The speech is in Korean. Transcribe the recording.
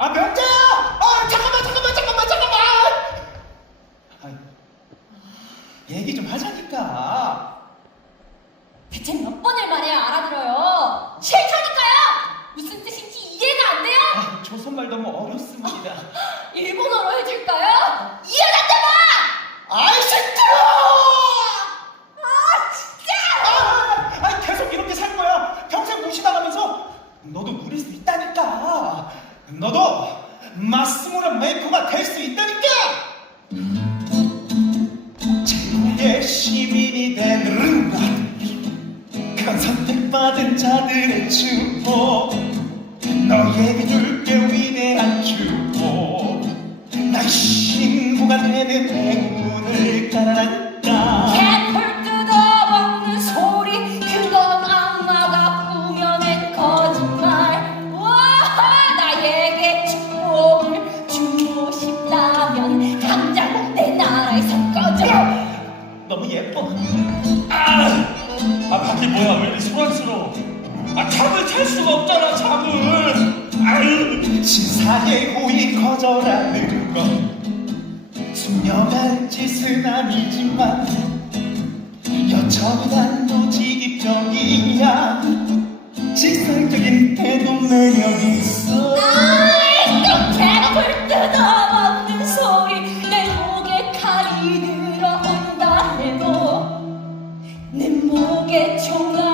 아 명재야! 아 잠깐만 잠깐만 잠깐만 잠깐만! 아, 얘기 좀 하자니까. 대체 몇 번을 말해야 알아들어요? 싫다니까요! 무슨 뜻인지 이해가 안 돼요? 아, 조선말 너무 어렵습니다. 일본어로 해줄까요? 이해가 안 돼봐! 아이 시끄러! 아 진짜! 아, 아, 계속 이렇게 살 거야. 평생 무시당하면서 너도 누릴 수 있다니까. 너도 마스무라 메이커가 될 수 있다니까. 최고의 시민이 되는 것. 그건 선택받은 자들의 축복. 너에게 줄게 위대한 축복. 나 신부가 되는 행운을 깔아놨다. 뭐야 왜 이렇게 소란스러워? 아 잠을 잘 수가 없잖아 잠을. 아유 치사해 고이 거절하는 건 숙녀갈 짓은 아니지만 여차보단 조직입적이야. 직설적인 태도 능력이 있어. 아이 또 개불 뜯어먹는 소리. 내 목에 칼이 들어온다 해도 내 목. 게 좋은